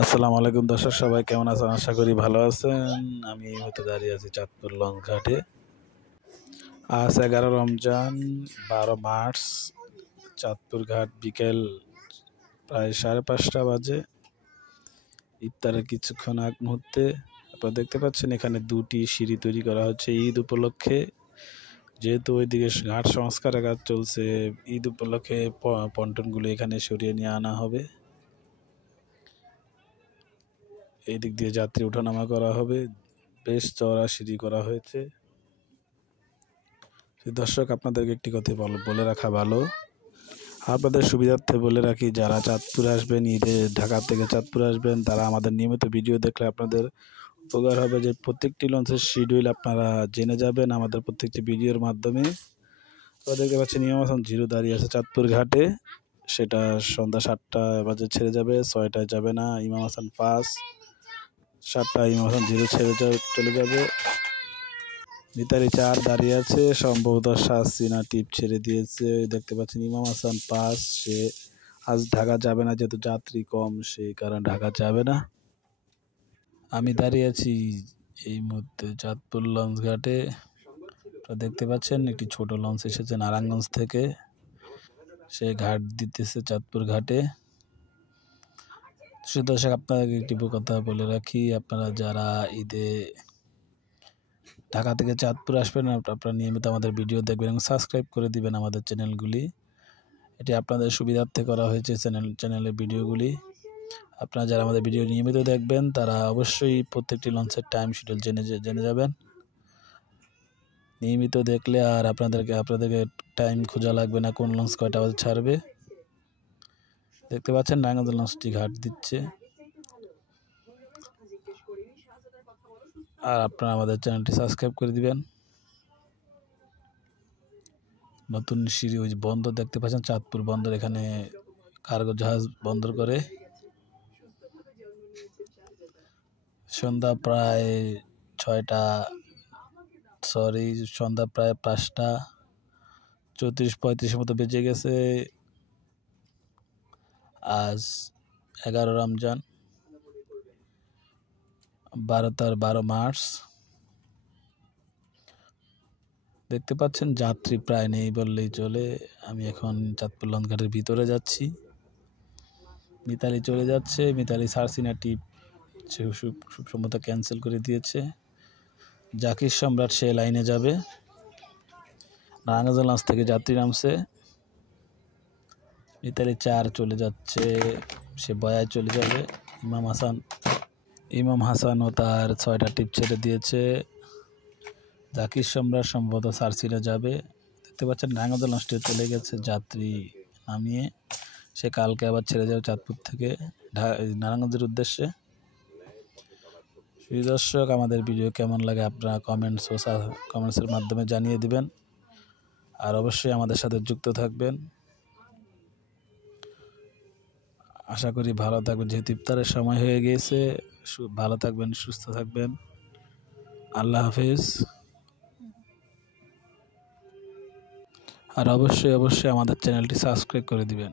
আসসালামু আলাইকুম দর্শক, সবাই কেমন আছেন? আশা করি ভালো আছেন। আমি এই মুহূর্তে দাঁড়িয়ে আছি চাঁদপুর লঞ্চ ঘাটে। আজ 11 রমজান 12 মার্চ। চাঁদপুর ঘাট বিকেল প্রায় 5:30 বাজে। ইফতারের কিছুক্ষণ আগ মুহূর্তে আপনারা দেখতে পাচ্ছেন এখানে দুটি সিঁড়ি তৈরি করা হচ্ছে ঈদ উপলক্ষে। যেহেতু ওইদিকে ঘাট সংস্কারের কাজ চলছে, ঈদ উপলক্ষে পন্টনগুলো এখানে সরিয়ে নিয়ে আনা হবে। এই দিক দিয়ে যাত্রী ওঠানামা করা হবে। বেশ চওড়া সিঁড়ি করা হয়েছে। দর্শক, আপনাদেরকে একটি কথা বলে রাখা ভালো, আপনাদের সুবিধার্থে বলে রাখি, যারা চাঁদপুর আসবেন, ঈদে ঢাকা থেকে চাঁদপুর আসবেন, তারা আমাদের নিয়মিত ভিডিও দেখলে আপনাদের উপকার হবে যে প্রত্যেকটি লঞ্চের শিডিউল আপনারা জেনে যাবেন আমাদের প্রত্যেকটি ভিডিওর মাধ্যমে। আপনারা দেখতে পাচ্ছেন ইমাম হাসান জিরো দাঁড়িয়ে আছে চাঁদপুর ঘাটে। সেটা সন্ধ্যা 7টা বাজে ছেড়ে যাবে, 6টায় যাবে না। ইমাম হাসান 5, 7টায় ইমাম হাসান জিরো ছেড়ে চলে যাবে। মিতালি 4 দাঁড়িয়ে আছে, সম্ভবত শাসিনা টিপ ছেড়ে দিয়েছে। দেখতে পাচ্ছেন ইমাম হাসান 5, সে আজ ঢাকা যাবে না, যেহেতু যাত্রী কম সেই কারণে ঢাকা যাবে না। আমি দাঁড়িয়ে আছি এই মুহূর্তে চাঁদপুর লঞ্চ ঘাটে। দেখতে পাচ্ছেন একটি ছোট লঞ্চ এসেছে নারায়ণগঞ্জ থেকে, সে ঘাট দিতেছে চাঁদপুর ঘাটে। দর্শক, আপনাকে একটি কথা বলে রাখি, আপনারা যারা ঈদে ঢাকা থেকে চাঁদপুর আসবেন, আপনারা নিয়মিত আমাদের ভিডিও দেখবেন এবং সাবস্ক্রাইব করে দিবেন আমাদের চ্যানেলগুলি। এটি আপনাদের সুবিধার্থে করা হয়েছে চ্যানেলের ভিডিওগুলি। আপনারা যারা আমাদের ভিডিও নিয়মিত দেখবেন, তারা অবশ্যই প্রত্যেকটি লঞ্চের টাইম শিডিউল জেনে যাবেন নিয়মিত দেখলে। আর আপনাদেরকে টাইম খোঁজা লাগবে না, কোন লঞ্চ কয়টা বাজে ছাড়বে। দেখতে পাচ্ছেন নারায়ণগঞ্জ লঞ্চটি ঘাট দিচ্ছে। আর আপনারা আমাদের চ্যানেলটি সাবস্ক্রাইব করে দিবেন। নতুন সিঁড়ি, ওই বন্দর দেখতে পাচ্ছেন চাঁদপুর বন্দর, এখানে কার্গো জাহাজ বন্দর করে। সন্ধ্যা প্রায় 5টা 34-35 মতো বেজে গেছে। আজ 11 রমজান 12 মার্চ। দেখতে পাচ্ছেন যাত্রী প্রায় নেই বললেই চলে। আমি এখন চাঁদপুর লঞ্চ ঘাটের ভিতরে যাচ্ছি। মিতালি চলে যাচ্ছে। মিতালি সারসিনা টিপ খুব সম্ভবত ক্যান্সেল করে দিয়েছে। জাকির সম্রাট সে লাইনে যাবে। নারায়ণগঞ্জ লঞ্চ থেকে যাত্রী নামছে। মিতালি 4 চলে যাচ্ছে, সে বয়ায় চলে যাবে। ইমাম হাসানও তার 6টা টিপ ছেড়ে দিয়েছে। জাকির সম্রাট সম্ভবত সারসিনা যাবে। দেখতে পাচ্ছেন নারায়ণগঞ্জ লঞ্চটি চলে গেছে যাত্রী নামিয়ে। সে কালকে আবার ছেড়ে যাবে চাঁদপুর থেকে নারায়ণগঞ্জের উদ্দেশ্যে। দর্শক, আমাদের ভিডিও কেমন লাগে আপনারা কমেন্টসের মাধ্যমে জানিয়ে দিবেন। আর অবশ্যই আমাদের সাথে যুক্ত থাকবেন। আশা করি ভালো থাকবেন, যেহেতু ইফতারের সময় হয়ে গিয়েছে। ভালো থাকবেন, সুস্থ থাকবেন। আল্লাহ হাফেজ। আর অবশ্যই আমাদের চ্যানেলটি সাবস্ক্রাইব করে দিবেন।